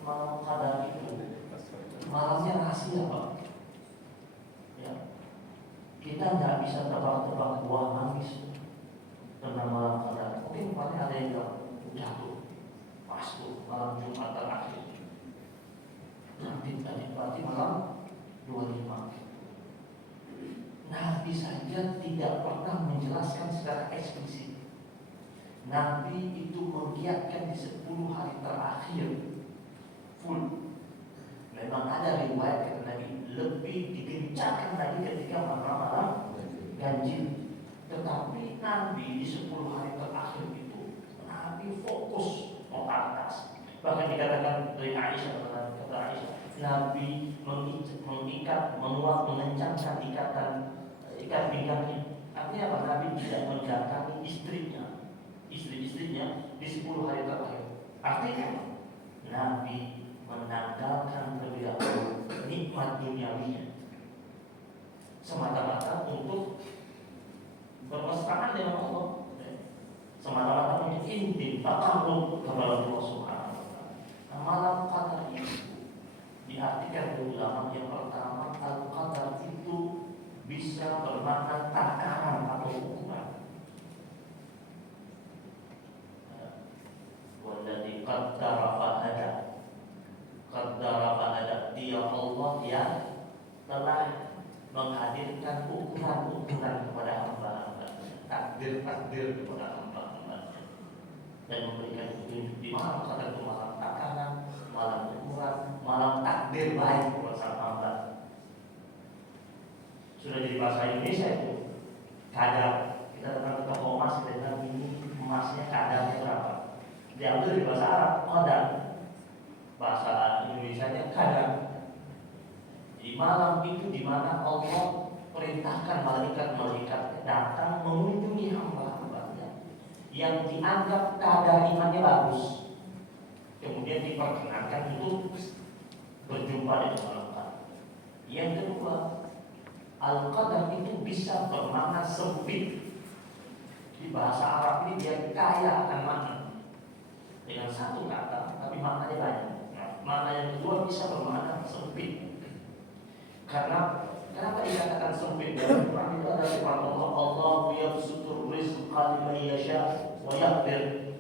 Malam Qadar itu malamnya rahasia, Pak. Ya, kita nggak bisa tebak-tebak buah manis tentang malam Qadar. Mungkin kemarin ada yang bilang jatuh, masuk malam Jumat terakhir. Nanti berarti malam 25. Nabi saja tidak pernah menjelaskan secara eksplisit. Nabi itu menggiatkan di 10 hari terakhir full. Memang ada riwayat kata Nabi lebih digencarkan lagi ketika malam-malam ganjil. Tetapi Nabi di 10 hari terakhir itu Nabi fokus totalitas. Bahkan dikatakan dari Aisyah, kata Aisyah, Nabi mengikat, menguat, mengencangkan ikat pinggangnya. Artinya apa? Nabi tidak mendatangi istri-istrinya di 10 hari terakhir. Artinya Nabi menanggalkan terlebih dahulu nikmat duniawinya semata-mata untuk bermesraan dengan Allah, semata-mata untuk intim takarrub kepada Allah Subhanahu wa Ta'ala. Nah, malam Qadar itu diartikan oleh ulama yang pertama, al-Qadar itu bisa bermakna takaran atau ukuran. Walladzi qaddara fahada. Qaddara fahada, dia Allah yang telah menghadirkan ukuran-ukuran kepada hamba-hamba, takdir-takdir kepada hamba-hamba, dan memberikan petunjuk di malam Qadar itu malam takaran, malam ukuran, malam takdir baik buat sang hamba. Sudah jadi bahasa Indonesia itu kadar. Kita datang ke toko emas, kita bilang ini emasnya kadarnya berapa. Diambil dari bahasa Arab, qadar. Bahasa Indonesianya kadar. Di malam itu di mana Allah perintahkan malaikat-malaikatnya datang mengunjungi hamba-hambanya yang dianggap kadar imannya bagus, kemudian diperkenankan untuk berjumpa dengan malam Qadar. Yang kedua, Al-Qadar itu bisa bermakna sempit. Di bahasa Arab ini dia kaya akan makna. Dengan satu kata, tapi maknanya banyak. Nah, makna yang kedua bisa bermakna sempit. Karena kenapa dikatakan sempit? Dalam Quran itu ada firman Allah, Allahu yabsutur rizqa liman yasha wa yaqdir.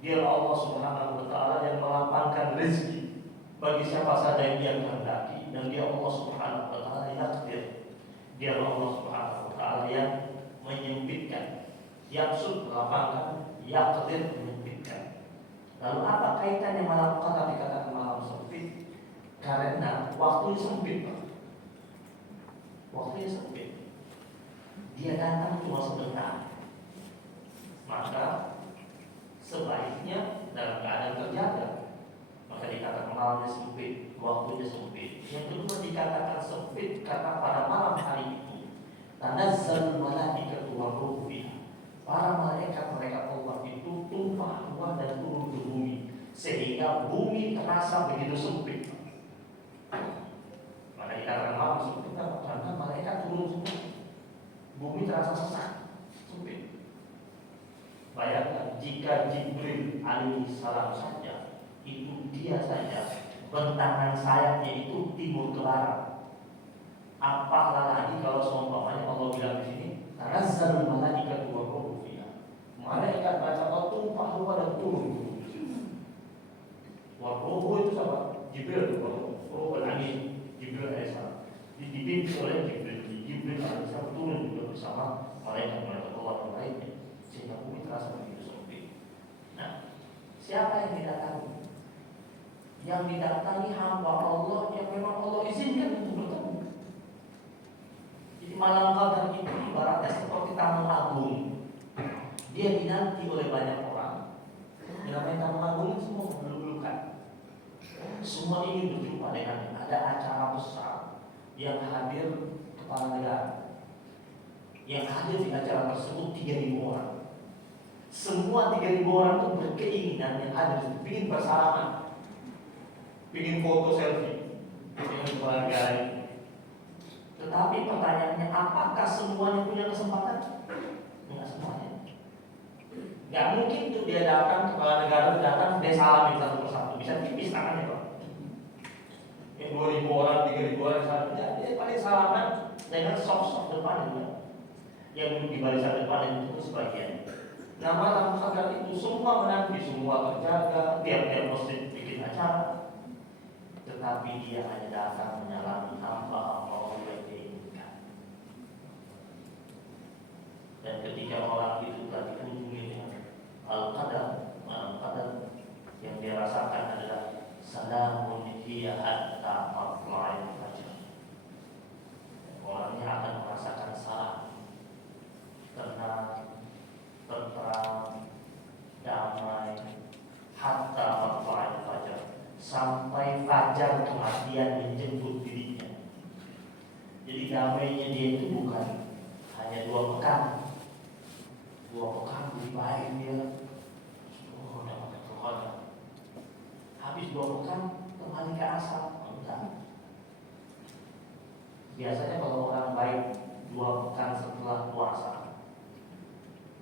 Dia Allah Subhanahu wa Ta'ala yang melapangkan rezeki bagi siapa saja yang dia kehendaki, dan dia Allah Subhanahu wa Ta'ala yaqdir. Dia Allah Subhanahu wa Ta'ala yang menyempitkan. Yabsut melapangkan, yaqdir menyempitkan. Lalu apa kaitannya malam Qadar dikatakan malam sempit? Karena waktunya sempit, Pak. Waktunya sempit. Dia datang cuma sebentar. Maka sebaiknya dalam keadaan terjaga. Maka dikatakan malamnya sempit, waktunya sempit. Yang kedua dikatakan sempit karena pada malam hari itu tanazzalul malaikatu war-ruh fiha. Para malaikat Allah itu tumpah ruah dan turun ke bumi, sehingga bumi terasa begitu sempit. Maka dikatakan malam sempit karena malaikat turun semua, bumi terasa sesak, sempit. Bayangkan jika Jibril alaihi salam saja, itu dia saja bentangan sayapnya itu timur ke barat. Apalagi lagi kalau seumpamanya Allah bilang di sini Tanazzalul malaikatu wa ruhu fiha. Malaikat baca Allah tumpah rupa dan turun. Wa ruhu itu sama Jibril itu ruhul amin, Jibril alaihissalam. Dipimpin oleh Jibril alaihissalam turun juga bersama malaikat Allah yang lainnya, sehingga bumi terasa begitu sempit. Nah, siapa yang didatangi? Yang didatangi hamba Allah yang memang Allah izinkan untuk bertemu. Jadi malam qadar itu ibaratnya seperti tamu agung. Dia dinanti oleh banyak orang. Yang namanya tamu agung itu semua melulukan. Semua ingin berjumpa dengan ada acara besar yang hadir kepala negara. Yang hadir di acara tersebut 3.000 orang. Semua 3.000 orang itu berkeinginan yang hadir ingin bersalaman, ingin foto selfie dengan kepala negara ini. Tetapi pertanyaannya, apakah semuanya punya kesempatan? Enggak semuanya. Enggak mungkin tuh dia datang, kepala negara datang, dia salamin satu persatu. Bisa tipis tangannya Pak. Yang 2.000 orang, 3.000 orang salamin, dia paling salaman dengan sok-sok depan juga. Yang duduk di barisan depan itu sebagian. Nah malam qadar itu semua menanti, semua terjaga, tiap-tiap masjid bikin acara. Tetapi dia hanya datang menyalami hamba-hamba Allah yang diinginkan. Dan ketika orang itu telah dikunjungi dengan al-qadar, malam qadar, yang dia rasakan adalah salamun hiya hatta matla'il fajr. Orangnya akan merasakan salam, tenang, tenteram, damai, hatta matla'il fajr, sampai fajar kematian menjemput dirinya. Jadi damainya dia itu bukan hanya 2 pekan. 2 pekan lebih baik dia. Oh, dapat keluarga. Habis 2 pekan kembali ke asal. Enggak. Biasanya kalau orang baik 2 pekan setelah puasa,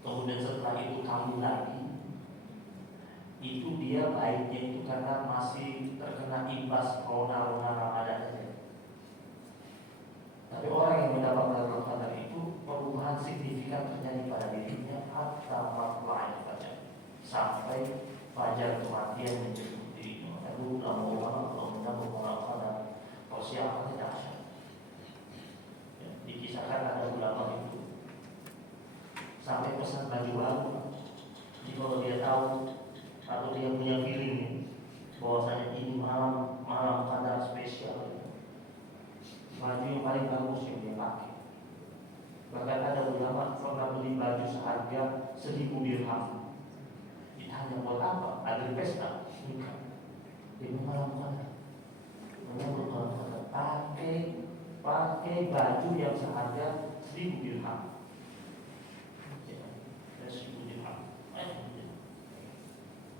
kemudian setelah itu kambuh lagi, itu dia baiknya itu karena masih terkena imbas corona Ramadan saja. Tapi orang yang mendapatkan Ramadan itu perubahan signifikan terjadi pada dirinya hatta matla'il fajr, sampai fajar kematian menjemput dirinya. Lalu lama-lama kalau mendapat Ramadan persiapannya dahsyat. Ya, dikisahkan ada ulama itu sampai pesan baju baru. Jadi kalau dia tahu atau dia punya feeling bahwasanya ini malam qadar spesial, baju yang paling bagus yang dia pakai. Bahkan ada ulama pernah beli baju seharga 1.000 dirham. Ditanya buat apa? Ada pesta? Bukan. Ini malam qadar. Menyambut malam qadar. Pakai baju yang seharga 1.000 dirham.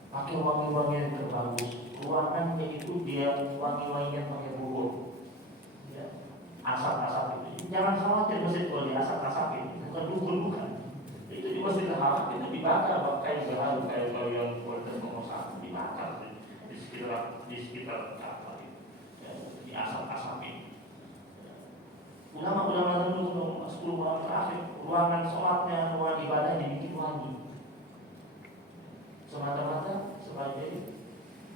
Pakai wangi-wangian terbagus, ruangannya itu dia wangi-wangian pakai bubur, ya. Asap-asap itu. Jangan khawatir masjid kalau di asap-asapin, bukan dukun, bukan. Itu di Masjidil Haram itu dibakar, kayu berharu, kayu yang kualitas nomor 1 dibakar di sekitar apa itu, ya, di asap-asapin. Ulama-ulama dulu 10 orang terakhir, ruangan sholatnya, ruangan ibadah dibikin wangi, semata-mata sebagai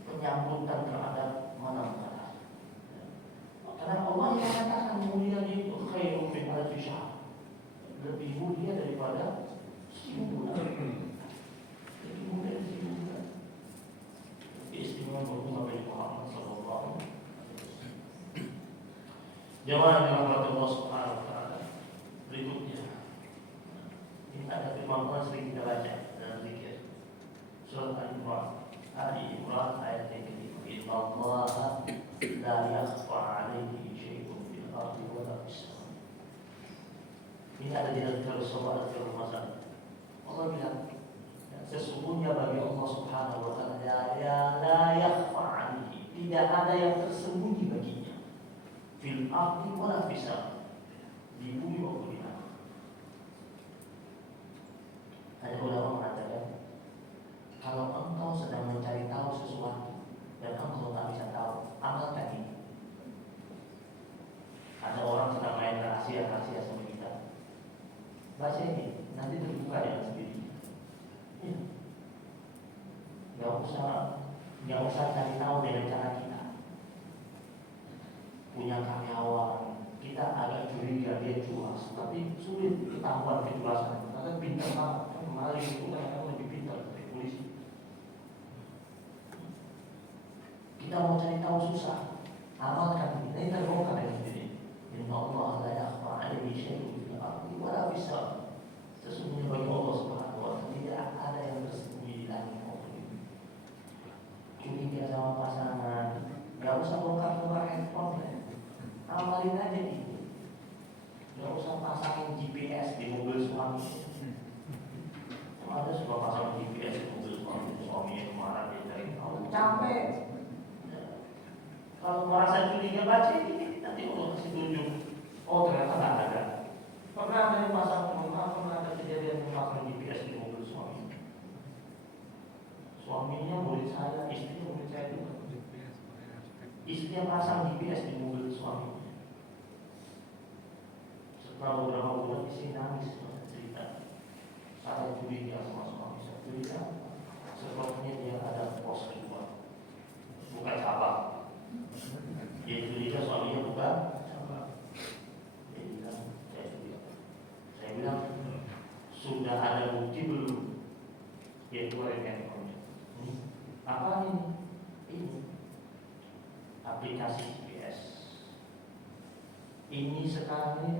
penyambutan terhadap malam qadar. Karena Allah yang mengatakan mulianya itu khairum min alfi syahr, lebih mulia daripada 1000 bulan. Lebih mulia dari 1000 bulan. Istimewa berhubungan Nabi Muhammad sallallahu alaihi wasallam. Jamaah yang dirahmati Allah Subhanahu wa taala. Berikutnya, ini ada firman Allah sering kita baca dalam zikir. Surat Al-Imran ayat yang ke-5. Innallaha la yakhfa 'alaihi syai'un fil ardi wa la fis sama'. Ini ada di dalam Al-Surah Al-Masad. Allah bilang, sesungguhnya bagi Allah Subhanahu wa taala la yakhfa 'alaihi, tidak ada yang tersembunyi baginya. Fil ardi wa la fis sama', di bumi maupun di langit. Ada ulama mengatakan, kalau engkau sedang mencari tahu sesuatu dan engkau tak bisa tahu, amalkan ini. Ada orang sedang main rahasia sama kita. Baca ini, nanti terbuka dengan sendiri. Ya. Nggak usah cari tahu dengan cara kita. Punya karyawan, kita agak curiga dia culas, tapi sulit ketahuan kejelasan. Karena pintar banget, kemarin itu kadang lebih pintar dari polisi. Kita mau cari tahu susah, amalkan ini terbongkar dengan sendiri. Inna Allah la yakhfa 'alaihi syai'un fil ardi wa la fis sama'. Sesungguhnya bagi Allah Subhanahu wa ta'ala tidak ada yang tersembunyi di langit maupun di bumi. Curiga sama pasangan, nggak usah bongkar-bongkar handphone, amalin aja gitu. Nggak usah pasangin GPS di mobil suami. Ada suka pasang GPS di mobil suaminya kemana dia cari tahu, capek. Kalau merasa curiga, baca ini, nanti Allah kasih tunjuk. Oh ternyata nggak ada. Pernah ada yang pernah ada kejadian yang pasang GPS di mobil suami. Suaminya murid saya, istrinya murid saya juga. Istrinya pasang GPS di mobil suami. Setelah beberapa bulan istri nangis cerita. Saya curiga sama suami saya, curiga. Sepertinya dia ada pos kedua, bukan cabang. Dia curiga suaminya bukan cabang. Dia bilang, saya curiga. Saya bilang, sudah ada bukti belum? Dia keluarin handphonenya. Apa ini? Ini aplikasi GPS. Ini sekarang ini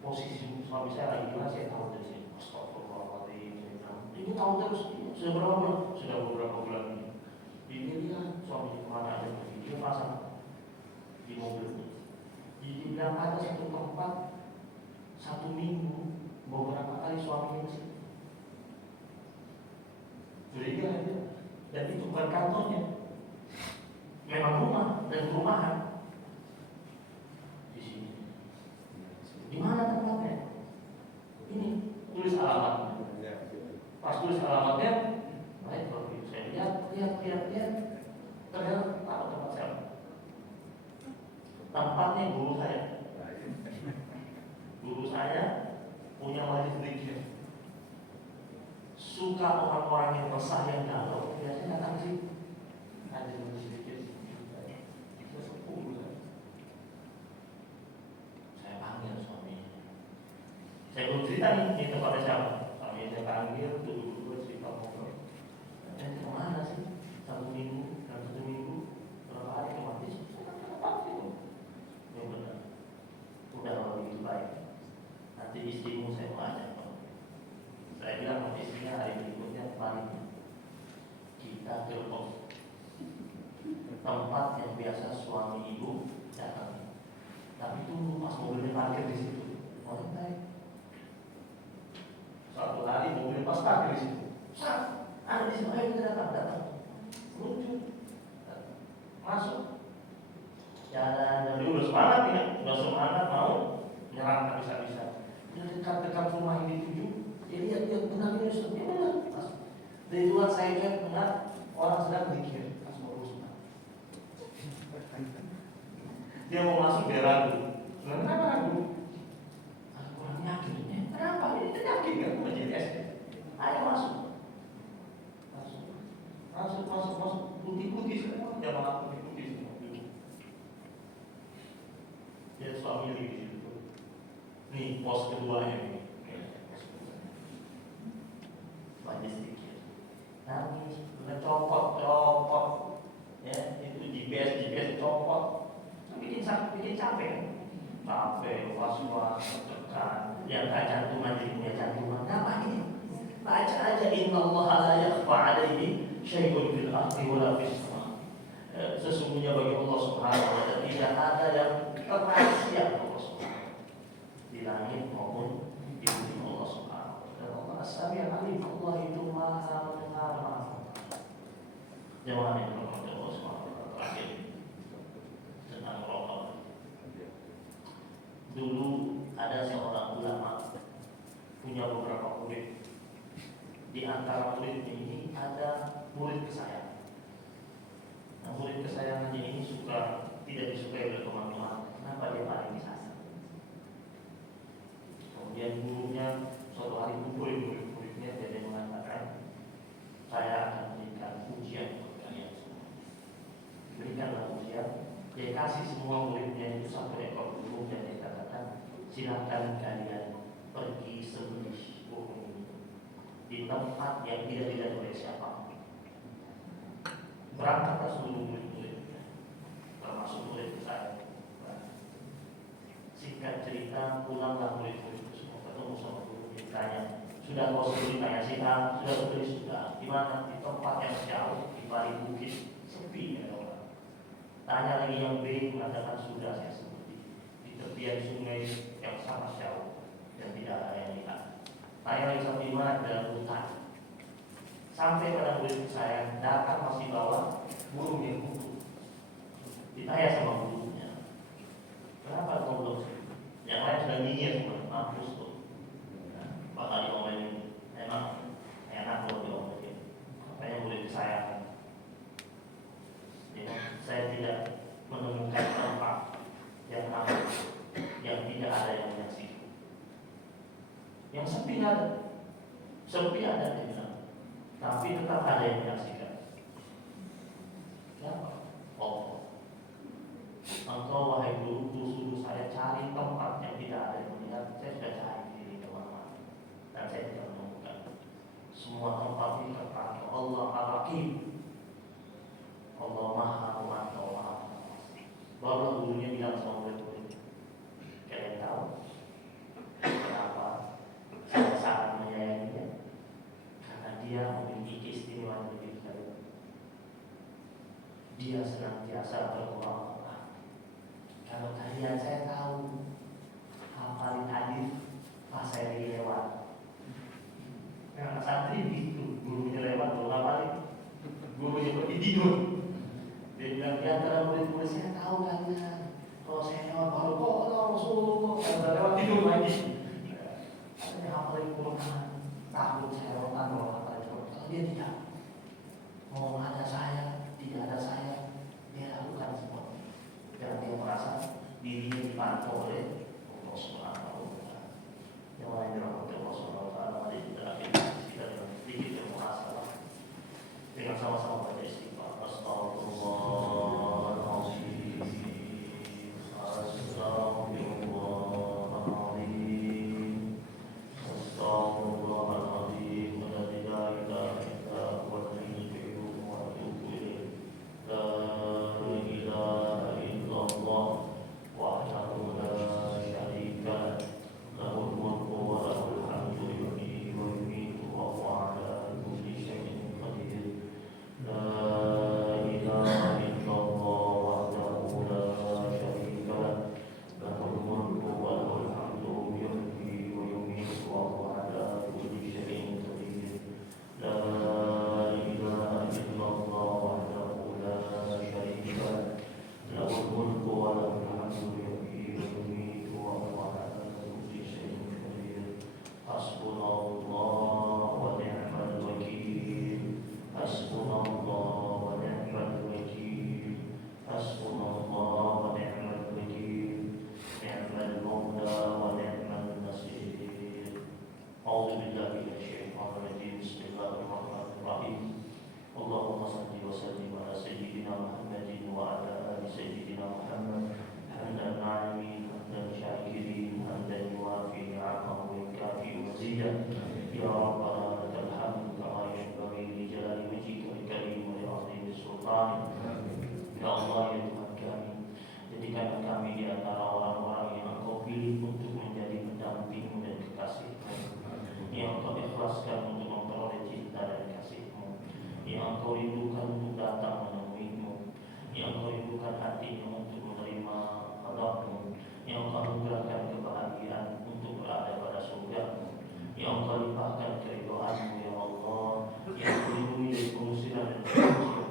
posisi suami saya lagi bilang, saya tahu dari sini. Astagfirullahaladzim. Ini tahu terus. Sudah berapa bulan? Sudah beberapa bulan ini. Dia lihat suami kemana aja pergi. Dia pasang di mobilnya. Dia bilang ada satu tempat 1 minggu beberapa kali suaminya ke situ. Curiga aja. Dan itu bukan kantornya, memang rumah dan perumahan di sini. Di mana tempatnya? Ini tulis alamatnya. Pas tulis alamatnya, baik kalau saya lihat, ternyata tahu tempat saya. Tempatnya guru saya. Guru saya punya majelis zikir. Suka orang-orang yang resah yang galau, biasanya datang sih. Ada majelis zikir. Saya sepuh saya. Saya panggil suaminya. Saya belum cerita nih tempatnya siapa. Suaminya saya panggil, duduk-duduk cerita ngobrol. Dan kemana sih? 1 minggu, dan 1 minggu berapa hari kemarin? Apa sih? Ya benar. Udah kalau begitu baik. Nanti istrimu saya mau ajak. Saya bilang sama istrinya hari berikutnya, mari kita ke tempat yang biasa suami ibu datang. Tapi tunggu pas mobilnya parkir di situ. Oh baik. Suatu hari mobil pas parkir di situ. Ada di situ, ayo kita datang. Lucu. Masuk. Jalan dulu udah semangat ya, udah semangat mau nyerang bisa-bisa. Dekat-dekat rumah ini tujuh. Dia lihat benar ini Ustaz, dia benar. Dari luar saya lihat benar orang sedang zikir. Dia mau masuk dia ragu. Kenapa ragu? Aku kurang yakin. Kenapa? Ini yakin kan majelis. Ayo masuk. Masuk. Putih-putih semua. Jamaah putih-putih semua. Dia suami lagi di situ. Nih pos keduanya ini. Banyak sedikit nangis, udah copot ya, itu GPS copot, bikin capek, was-was, tekan, yang gak jantungan jadi punya jantungan. Kenapa ini? Baca aja, Inna Allah la yakhfa 'alaihi syai'un fil ardi wa la fis sama'. Sesungguhnya bagi Allah Subhanahu wa ta'ala tidak ada yang rahasia Allah Subhanahu di langit maupun di bumi Allah Subhanahu. As-Sami' Al-Alim, Allah itu maha mendengar, maha. Jemaah yang berhormat Allah Subhanahu wa ta'ala, tentang rokok. Dulu ada seorang ulama punya beberapa murid. Di antara muridnya ini ada murid kesayangan. Nah, murid kesayangannya ini tidak disukai oleh teman-teman. Kenapa dia paling disasar? Kemudian gurunya semua muridnya itu satu ekor burung dan dikatakan, silakan kalian pergi sembelih burung ini di tempat yang tidak dilihat oleh siapa. Berangkatlah seluruh murid-muridnya, termasuk murid saya. Singkat cerita, pulanglah murid-murid itu semua ketemu sama guru, ditanya, sudah kau sembelih? Tanya si A, sudah sembelih? Sudah. Di mana? Di tempat yang jauh, di balik bukit, sepi ya orang. Tanya lagi yang B, mengatakan sudah saya sembelih di tepian sungai yang sangat jauh dan tidak ada yang lihat. Tanya lagi sampai mana? Dalam hutan. Sampai pada murid saya datang masih bawa burung yang utuh. Ditanya sama gurunya, kenapa kau belum? Yang lain sudah nyinyir semua, mampus tuh. Bakal diomelin, emang enak kalau diomelin. Makanya murid saya, ya, saya tidak menemukan tempat yang aman, yang tidak ada yang menyaksikan. Yang sepi ada, sepi ada dia bilang, tapi tetap ada yang menyaksikan. Siapa? Allah. Engkau wahai guruku suruh saya cari tempat yang tidak ada yang melihat. Saya sudah cari di kemana-mana dan saya tidak menemukan. Semua tempat ini terpakai Allah Al-Hakim. Allah Maha Memantau, Maha Mengawasi. Baru gurunya bilang sama murid-murid, kalian tahu kenapa saya sangat menyayanginya? Karena dia memiliki keistimewaan diri kalian. Dia senantiasa berdoa. Kalau kalian, saya tahu hafalin hadis pas saya lagi lewat. Karena santri gitu, gurunya lewat, belum hafalin, gurunya pergi tidur. Dia bilang, di antara murid-murid saya tahu kalian, kalau saya lewat baru kok Allah Rasulullah, saya udah lewat tidur lagi. Saya hafalin Quran, takut saya lewat kalau hafalin Quran. Kalau dia tidak, mau ada saya, tidak ada saya, dia lakukan semua. Dan dia merasa dirinya dipantau oleh Allah Subhanahu wa Ta'ala. Yang lain dirahmati Allah Subhanahu wa Ta'ala. Mari kita akhiri kita dengan sedikit bermuhasabah dengan sama-sama baca istighfar. Astagfirullahaladzim, Astagfirullahaladzim, Astagfirullahaladzim. La ilaha illa huwal hayyul qayyum wa atubu ilaih. La ilaha illallah wahdahu la syarika lah, lahul mulku wa lahul hamdu yuhyi wa yumiitu wa huwa ala kulli syai'in qadir. La ilaha illallah wahdahu la syarika lah, lahul mulku wa lahul hamdu yuhyi wa yumiitu wa huwa ala kulli syai'in qadir. La ilaha illallah wahdahu la syarika lah, lahul mulku wa lahul hamdu yuhyi wa yumiitu wa huwa ala kulli syai'in qadir. Hasbunallah wa ni'mal wakil. Hasbunallah wa ni'mal wakil. Hasbunallah wa ni'mal wakil. Ni'mal mawla wa ni'mal nasir. A'udzu billahi minasyaitonir rajim. Bismillahirrahmanirrahim. Allahumma salli wa sallim ala sayyidina Muhammadin wa ala ali sayyidina Muhammad. Hamdan na'amin, hamdan syakirin, hamdan yuwafi ni'amahu wa yukafi mazidah. Ya Rabbana lakal hamdu kama yanbaghi li jalali wajhika wal karim wa li 'azimi sultanik. Ya Allah, ya Tuhan kami, jadikan kami di antara orang-orang yang Engkau pilih untuk menjadi pendamping dan kekasih-Mu, yang Engkau ikhlaskan untuk memperoleh cinta dan kasih-Mu, yang Engkau rindukan untuk datang menemui-Mu, yang Engkau rindukan hatinya untuk menerima hadap-Mu, yang Engkau anugerahkan kebahagiaan untuk berada pada surga-Mu, yang Engkau limpahkan keridhaan-Mu ya Allah, yang melindungi dari pengusiran dan kebencian,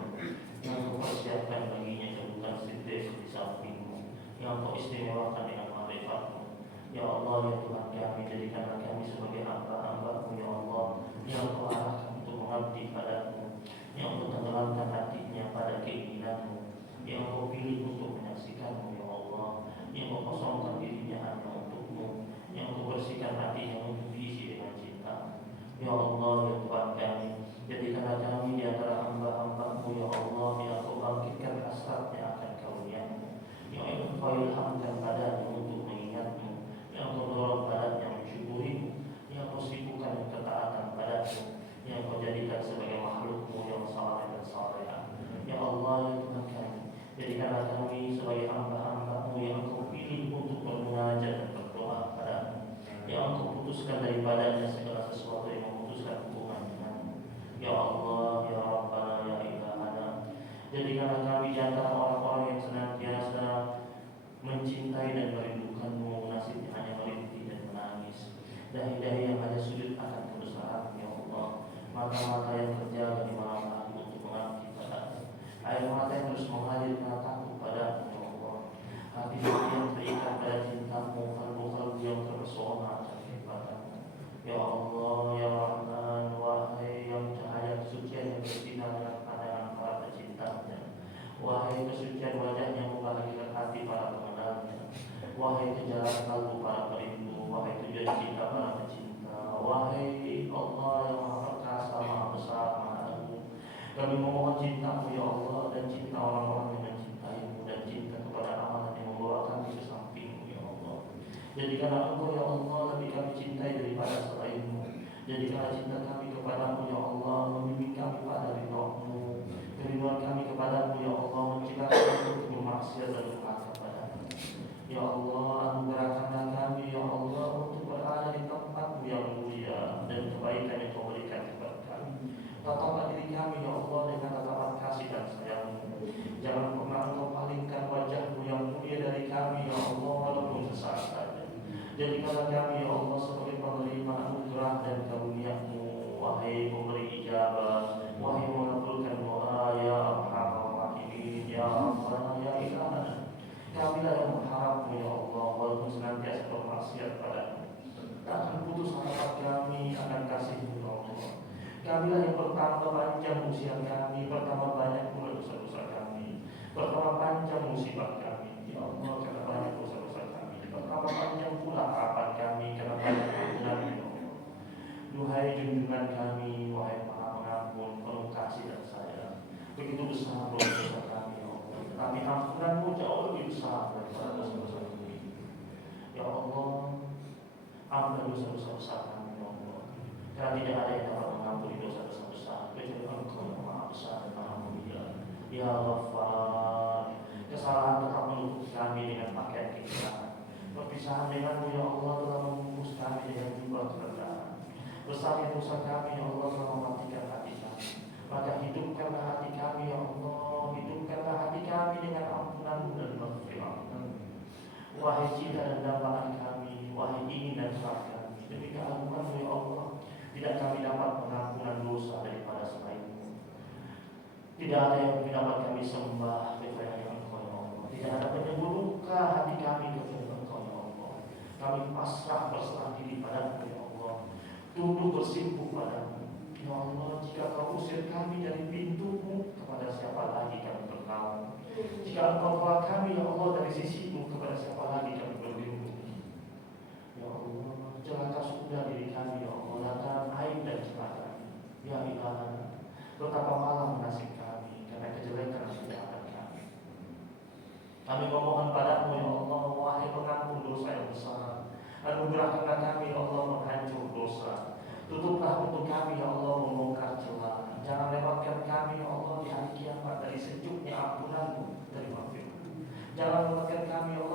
yang Engkau persiapkan baginya kedudukan siddiq di samping-Mu, yang Engkau istimewakan dengan ma'rifat-Mu. Ya Allah, ya Tuhan kami, jadikanlah kami sebagai hamba-hamba-Mu ya Allah, yang Engkau arahkan untuk mengabdi padamu, yang Engkau tenggelamkan hatinya pada keinginan-Mu, yang Engkau pilih untuk menyaksikan-Mu ya Allah, yang Engkau kosongkan dirinya hanya untuk-Mu, yang Engkau bersihkan hatinya untuk diisi dengan cinta. Ya Allah, ya Tuhan kami, jadikanlah kami di antara hamba-hamba-Mu ya Allah, yang Engkau bangkitkan hasratnya akan karunia-Mu, yang putuskan daripadanya segala sesuatu yang memutuskan hubungan denganmu. Ya Allah, ya Rabbana, ya Ilahana, jadikanlah kami di antara orang-orang yang senantiasa mencintai dan merindukanmu, nasibnya hanya merintih dan menangis. Dahi-dahi yang hanya sujud akan kebesaran, ya Allah. Mata-mata yang terjaga di malam hari untuk mengabdi padamu. Air mata yang terus mengalir karena takut padamu, ya Allah. Hati-hati yang terikat pada cintamu, kalbu-kalbu yang terpesona padamu. Ya Allah, ya Rahman, wahai yang cahaya kesucian yang bersinar dengan pandangan para pecintanya. Wahai kesucian wajah yang membahagiakan hati para pengenalnya. Wahai kejaran kalbu para perindu. Wahai tujuan cinta para pecinta. Wahai Allah yang maha perkasa, maha besar, maha agung, kami memohon cintamu ya Allah, dan cinta orang-orang yang mencintaimu, dan cinta kepada amanat yang membawa kami ke sampingmu ya Allah. Jadikanlah Engkau ya Allah lebih kami cintai daripada selainmu. Jadikanlah cinta kami kepadamu ya Allah membimbing kami pada ridha-Mu. Kerinduan kami kepadamu ya Allah mencegah kami untuk bermaksiat dan durhaka padamu. Ya Allah, anugerahkanlah kami ya Allah untuk berada di tempat-Mu yang mulia, dan kebaikan yang Kau berikan kepada kami. Tataplah diri kami ya Allah dengan tatapan kasih dan sayang-Mu. Jangan pernah Engkau palingkan wajah-Mu yang mulia dari kami ya Allah, walaupun sesaat saja. Jadikanlah kami ya Allah sebagai penerima anugerah dan karunia-Mu. Wahai pemberi ijabah, wahai mengabulkan doa, ya Arhamar Rahimin, ya Rabbana, ya Ilahana. Kamilah yang berharapmu ya Allah, walaupun senantiasa bermaksiat padamu. Tak akan putus harapan kami akan kasih-Mu ya Allah. Kamilah yang bertambah panjang usia kami, bertambah banyak pula dosa-dosa kami, bertambah panjang musibah kami ya Allah, karena banyak dosa-dosa kami, bertambah panjang pula harapan kami karena banyak kebenaran ya Allah. Duhai junjungan kami, wahai Maha Pengampun, penuh kasih dan sayang, begitu besar dosa-dosa kami ya Allah, tetapi ampunan-Mu jauh lebih besar daripada dosa-dosa kami. Ya Allah, ampuni dosa-dosa besar kami ya Allah, karena tidak ada yang dapat mengampuni dosa-dosa besar kecuali Engkau yang Maha Besar dan Maha Mulia. Ya Ghaffar, kesalahan tetap menutup kami dengan pakaian kekhilapan. Perpisahan denganmu ya Allah telah membungkus kami dengan jubah kerendahan. Besarnya dosa kami ya Allah telah mematikan hati kami. Maka hidupkanlah hati kami ya Allah, hidupkanlah hati kami dengan ampunan-Mu dan maghfirah-Mu. Wahai cinta dan dambaan kami, wahai ingin dan serah kami, demi keagungan-Mu ya Allah, tidak kami dapat pengampunan dosa daripada selain-Mu. Tidak ada yang dapat kami sembah kecuali Engkau ya Allah. Tidak ada penyembuh luka hati kami kecuali Engkau ya Allah. Kami pasrah berserah diri padamu ya Allah, tunduk bersimpuh padamu ya Allah. Jika Kau usir kami dari pintu-Mu, kepada siapa lagi kami bernaung? Jika Engkau tolak kami ya Allah dari sisi-Mu, kepada siapa lagi kami berlindung? Ya Allah, celaka sudah diri kami ya Allah lantaran aib dan celah kami. Ya Ilahana, betapa malang nasib kami karena kejelekan kejahatan kami. Kami memohon padamu ya Allah, wahai pengampun dosa yang besar, anugerahkanlah kami ya Allah menghancur dosa. Tutuplah untuk kami ya Allah membongkar celah. Jangan lewatkan kami ya Allah di hari kiamat dari sejuknya ampunan-Mu, dari maghfirah-Mu. Jangan lewatkan kami ya